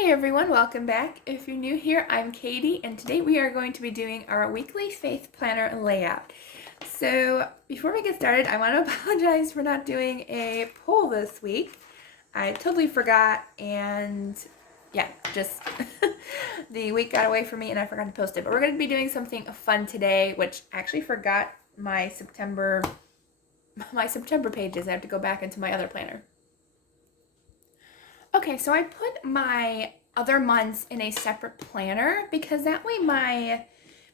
Hey everyone, welcome back. If you're new here, I'm Katie, and today we are going to be doing our weekly faith planner layout. So before we get started, I want to apologize for not doing a poll this week. I totally forgot, and yeah, just the week got away from me and I forgot to post it. But we're going to be doing something fun today, which I actually forgot my September pages. I have to go back into my other planner. Okay, so I put my other months in a separate planner because that way my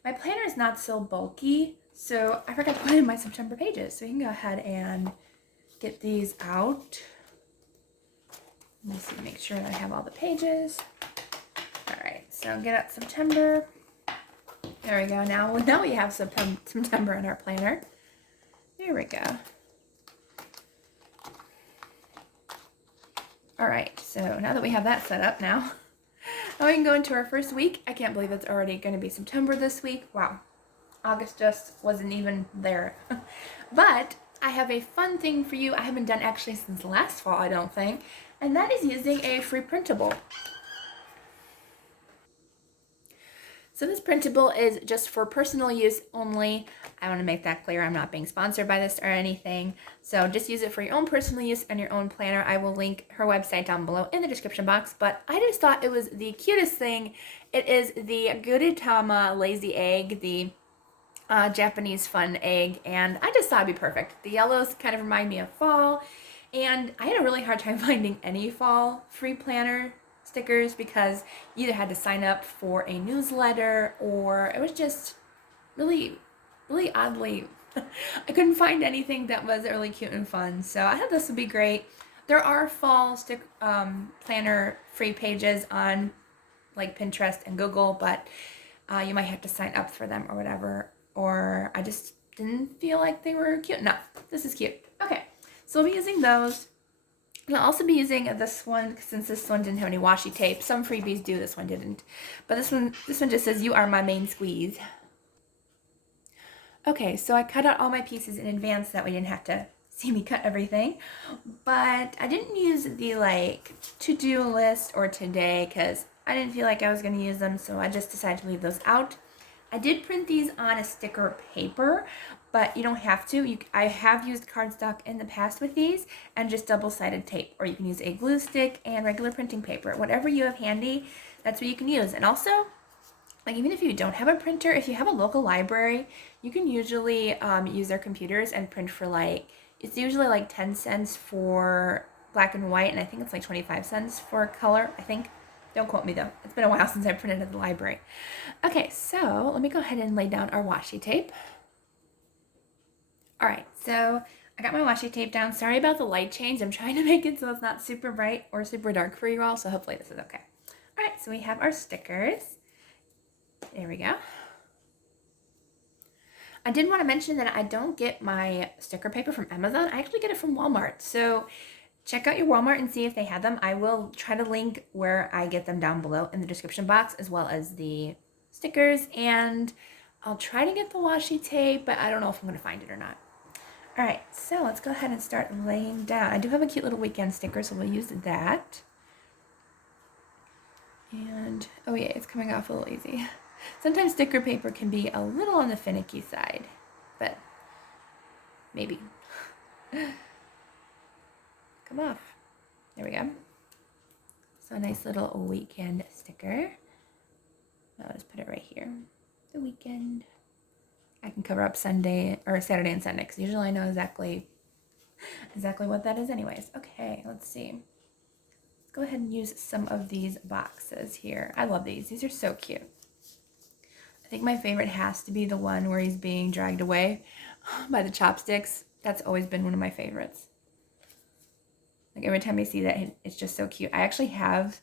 planner is not so bulky. So I forgot to put in my September pages. So you can go ahead and get these out. Let me see, make sure that I have all the pages. All right, so get out September. There we go. Now we have September in our planner. There we go. All right, so now that we have that set up now we can go into our first week. I can't believe it's already going to be September this week. Wow, August just wasn't even there. But I have a fun thing for you I haven't done actually since last fall, I don't think, and that is using a free printable. So this printable is just for personal use only. I want to make that clear. I'm not being sponsored by this or anything. So just use it for your own personal use and your own planner. I will link her website down below in the description box. But I just thought it was the cutest thing. It is the Gudetama Lazy Egg, the Japanese fun egg. And I just thought it'd be perfect. The yellows kind of remind me of fall. And I had a really hard time finding any fall free planner stickers because you either had to sign up for a newsletter or it was just really oddly I couldn't find anything that was really cute and fun. So I thought this would be great. There are fall planner free pages on like Pinterest and Google, but you might have to sign up for them or whatever, or I just didn't feel like they were cute enough. This is cute. Okay, so we'll be using those. I'll also be using this one since this one didn't have any washi tape. Some freebies do, this one didn't. But this one just says, "You are my main squeeze." Okay, so I cut out all my pieces in advance that we didn't have to see me cut everything. But I didn't use the to-do list or today because I didn't feel like I was going to use them, so I just decided to leave those out. I did print these on a sticker paper, but you don't have to. I have used cardstock in the past with these and just double-sided tape, or you can use a glue stick and regular printing paper. Whatever you have handy, that's what you can use. And also, like even if you don't have a printer, if you have a local library, you can usually use their computers and print for it's usually like 10 cents for black and white, and I think it's like 25 cents for color, I think. Don't quote me though. It's been a while since I printed at the library. Okay, so let me go ahead and lay down our washi tape. All right, so I got my washi tape down. Sorry about the light change. I'm trying to make it so it's not super bright or super dark for you all, so hopefully this is okay. All right, so we have our stickers. There we go. I did want to mention that I don't get my sticker paper from Amazon. I actually get it from Walmart. So check out your Walmart and see if they have them. I will try to link where I get them down below in the description box, as well as the stickers. And I'll try to get the washi tape, but I don't know if I'm going to find it or not. All right, so let's go ahead and start laying down. I do have a cute little weekend sticker, so we'll use that. And, oh yeah, it's coming off a little easy. Sometimes sticker paper can be a little on the finicky side, but maybe. Come off. There we go. So a nice little weekend sticker. I'll just put it right here. The weekend. I can cover up Sunday or Saturday and Sunday because usually I know exactly what that is anyways. Okay, let's see. Let's go ahead and use some of these boxes here. I love these. These are so cute. I think my favorite has to be the one where he's being dragged away by the chopsticks. That's always been one of my favorites. Like every time I see that, it's just so cute. I actually have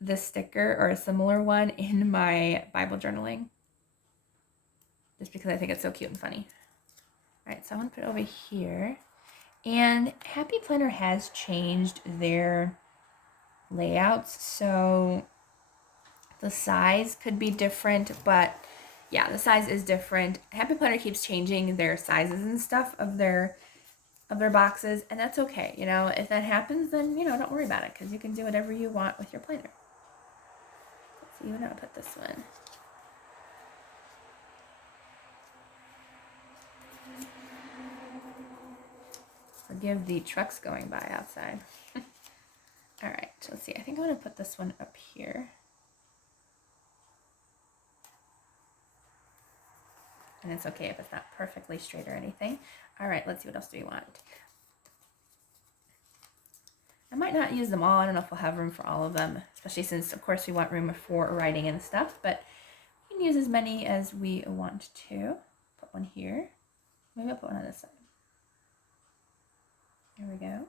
this sticker or a similar one in my Bible journaling, just because I think it's so cute and funny. All right, so I want to put it over here. And Happy Planner has changed their layouts, so the size could be different, but yeah, the size is different. Happy Planner keeps changing their sizes and stuff of their of their boxes, and that's okay. You know, if that happens, then, you know, don't worry about it, because you can do whatever you want with your planner. Let's see, when I'll put this one. Forgive the trucks going by outside. All right, let's see. I think I'm going to put this one up here. And it's okay if it's not perfectly straight or anything. All right, let's see, what else do we want? I might not use them all. I don't know if we'll have room for all of them, especially since, of course, we want room for writing and stuff, but we can use as many as we want to. Put one here. Maybe I'll put one on this side. There we go.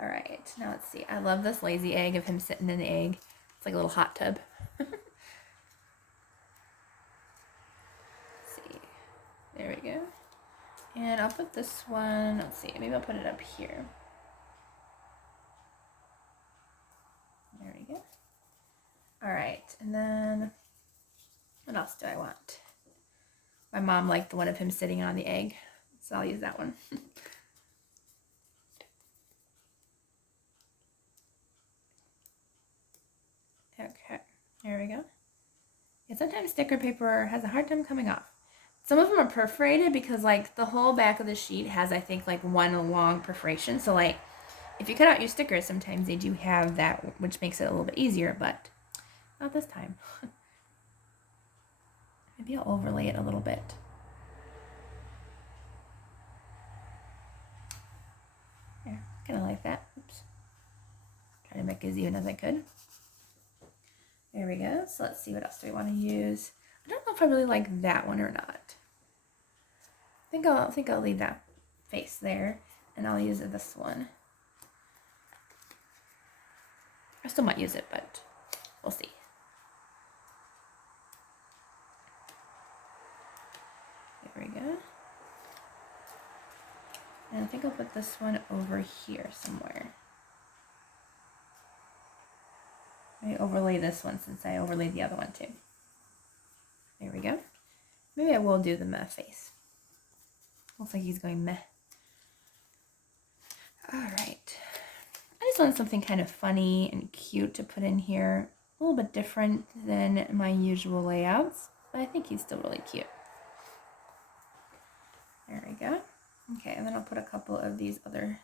All right, now let's see. I love this lazy egg of him sitting in the egg. It's like a little hot tub. There we go. And I'll put this one, let's see, maybe I'll put it up here. There we go. All right, and then what else do I want? My mom liked the one of him sitting on the egg, so I'll use that one. Okay, there we go. And sometimes sticker paper has a hard time coming off. Some of them are perforated because, like, the whole back of the sheet has, I think, like, one long perforation. So, like, if you cut out your stickers, sometimes they do have that, which makes it a little bit easier, but not this time. Maybe I'll overlay it a little bit. Yeah, kind of like that. Oops. Try to make it as even as I could. There we go. So let's see, what else do we want to use? I don't know if I really like that one or not. I think I'll leave that face there, and I'll use this one. I still might use it, but we'll see. There we go. And I think I'll put this one over here somewhere. Maybe overlay this one since I overlaid the other one too. There we go. Maybe I will do the meh face. Looks like he's going meh. All right. I just wanted something kind of funny and cute to put in here. A little bit different than my usual layouts, but I think he's still really cute. There we go. Okay, and then I'll put a couple of these other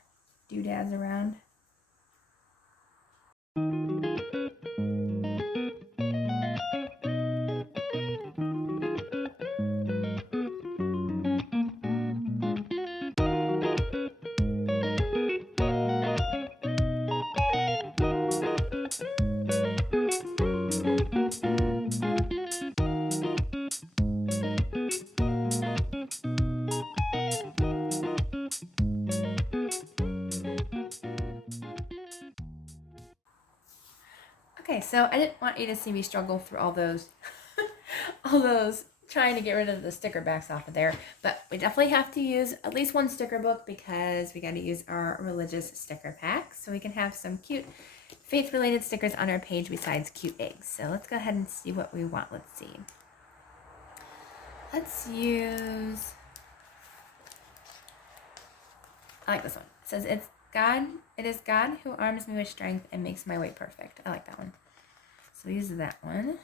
doodads around. Okay, so I didn't want you to see me struggle through all those, trying to get rid of the sticker backs off of there, but we definitely have to use at least one sticker book because we got to use our religious sticker pack so we can have some cute faith-related stickers on our page besides cute eggs. So let's go ahead and see what we want. Let's see. Let's use, I like this one. It says, it is God who arms me with strength and makes my way perfect. I like that one. So use that one.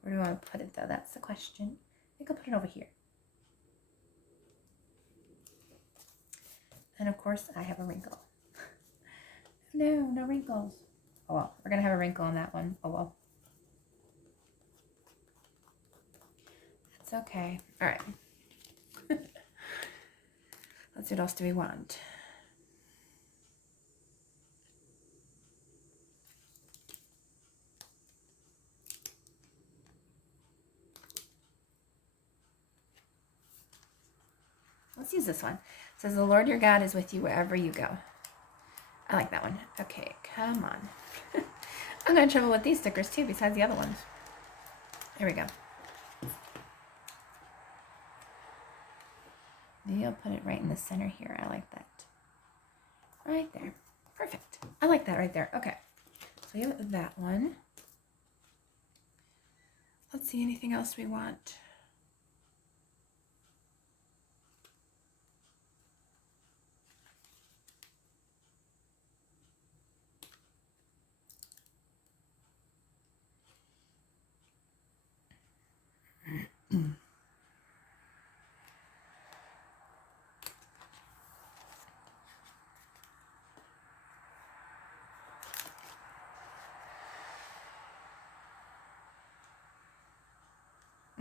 Where do I want to put it though? That's the question. I think I'll put it over here. And of course I have a wrinkle. No, no wrinkles. Oh well, we're gonna have a wrinkle on that one. Oh well. That's okay. All right. Let's see, what else do we want? Let's use this one. It says, the Lord your God is with you wherever you go. I like that one. Okay, come on. I'm going to trouble with these stickers too, besides the other ones. There we go. Maybe I'll put it right in the center here. I like that. Right there. Perfect. I like that right there. Okay. So we have that one. Let's see, anything else we want?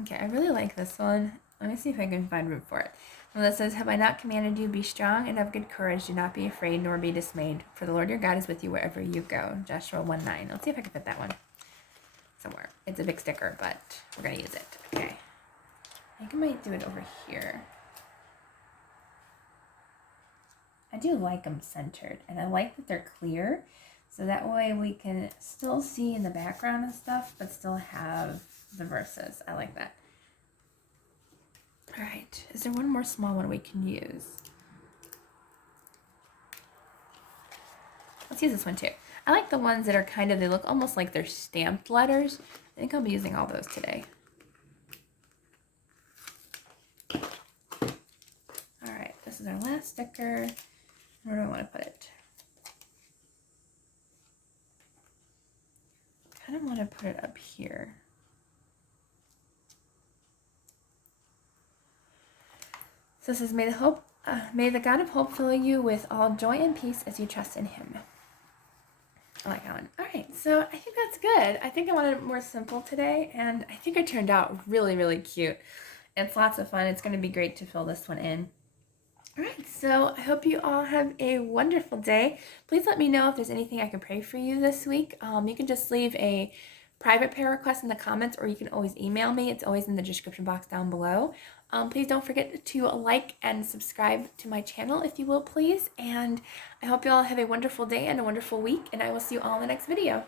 Okay, I really like this one. Let me see if I can find room for it. Well, that says, "Have I not commanded you, be strong and have good courage, do not be afraid nor be dismayed, for the Lord your God is with you wherever you go." Joshua 1:9. Let's see if I can fit that one somewhere. It's a big sticker, but we're going to use it. Okay. I think I might do it over here. I do like them centered, and I like that they're clear, so that way we can still see in the background and stuff, but still have the verses. I like that. All right, is there one more small one we can use? Let's use this one too. I like the ones that are kind of, they look almost like they're stamped letters. I think I'll be using all those today. All right, this is our last sticker. Where do I want to put it? I kind of want to put it up here. So this is, may the God of hope fill you with all joy and peace as you trust in him. I like that one. All right, so I think that's good. I think I wanted it more simple today, and I think it turned out really, really cute. It's lots of fun. It's going to be great to fill this one in. All right, so I hope you all have a wonderful day. Please let me know if there's anything I can pray for you this week. You can just leave a private prayer request in the comments, or you can always email me. It's always in the description box down below. Please don't forget to like and subscribe to my channel if you will, please. And I hope you all have a wonderful day and a wonderful week, and I will see you all in the next video.